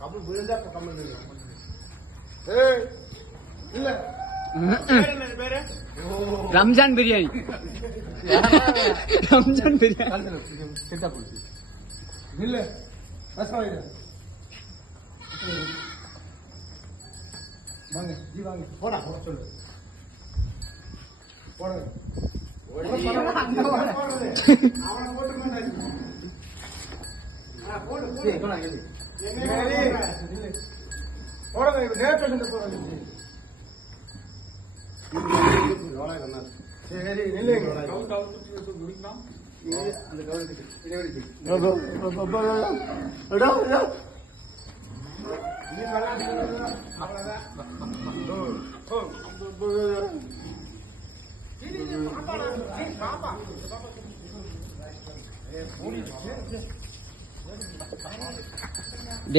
கம்பு விழுந்தா கம்பல் இல்ல பேரு ரம்ஜான் பிரியாணி. ரம்ஜான் பிரியாணி செட்டா போச்சு இல்ல ரசவாயிடு வாங்க ஜி வாங்க போடா போட சொல்லு போட அவனை போட்டு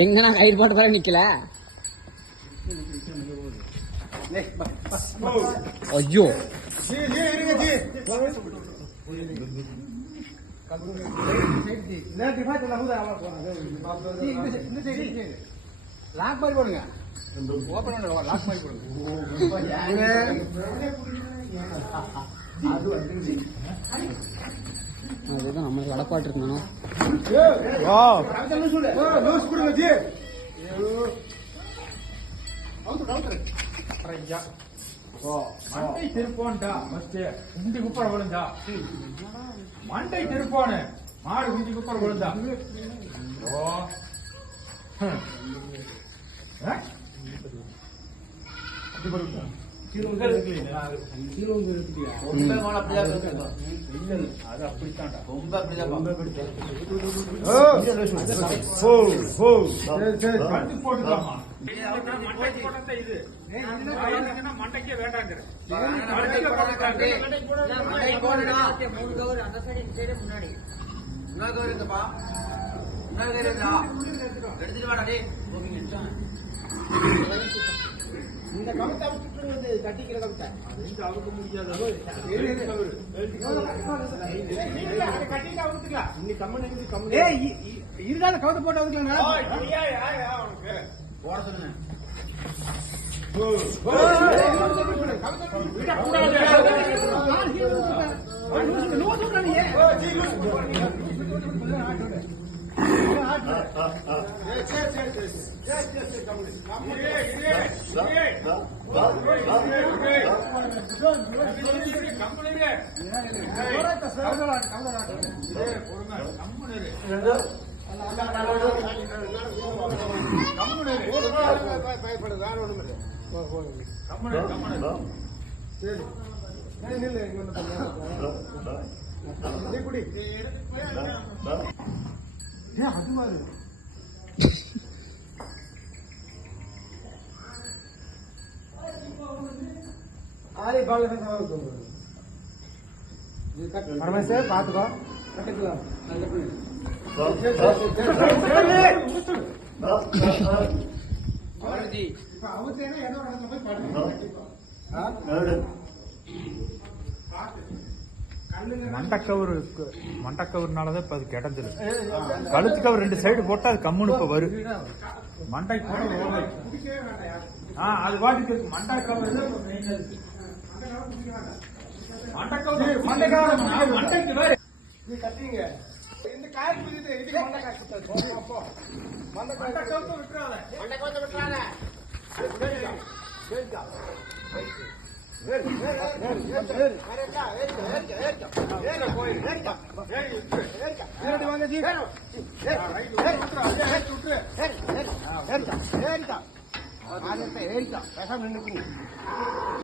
எங்கன்னா ஹைட் போட்டு வர நிக்கல. ஐயோ லாக் மாதிரி போடுங்க. ஓபன் லாக் மாதிரி போடுங்க. அதுதான் நம்மளுக்கு வடப்பாட்டு இருக்கணும். மண்டை திருப்போன்டா குண்டி குப்பட விழுந்தா. மண்டை திருப்போனு மாடு குண்டி குப்பட விழுந்தா. மண்டைக்கே வேண்டாங்கிற இந்த கவுத்தை விட்டு கட்டிக்கிற கவுத்தை அவுக்க முடியாது. கட்டிட்டு அவுத்துக்கலாம். இன்னைக்கு கம்மன் இருந்தாலும் கவுத்தை போட்டு அவுத்துக்கலாம். போட சொல்லுங்க. பாத்துக்கோ கட்டிக்கலாம். மண்டக்கவர்னாலதான் இப்ப அது கிடந்தது. கழுத்து கவர் 2 சைடு போட்டா அது கம்முன்னு இப்ப வரும். மண்டை போட அது பாட்டுக்கு மண்டக்கவர் மண்டைக்கு கட்டிங்க. இந்த காய் புரியுது. இதுக்கு மண்டை காய் விட்டுறாத. ஏறிக்கா பேசாம நின்று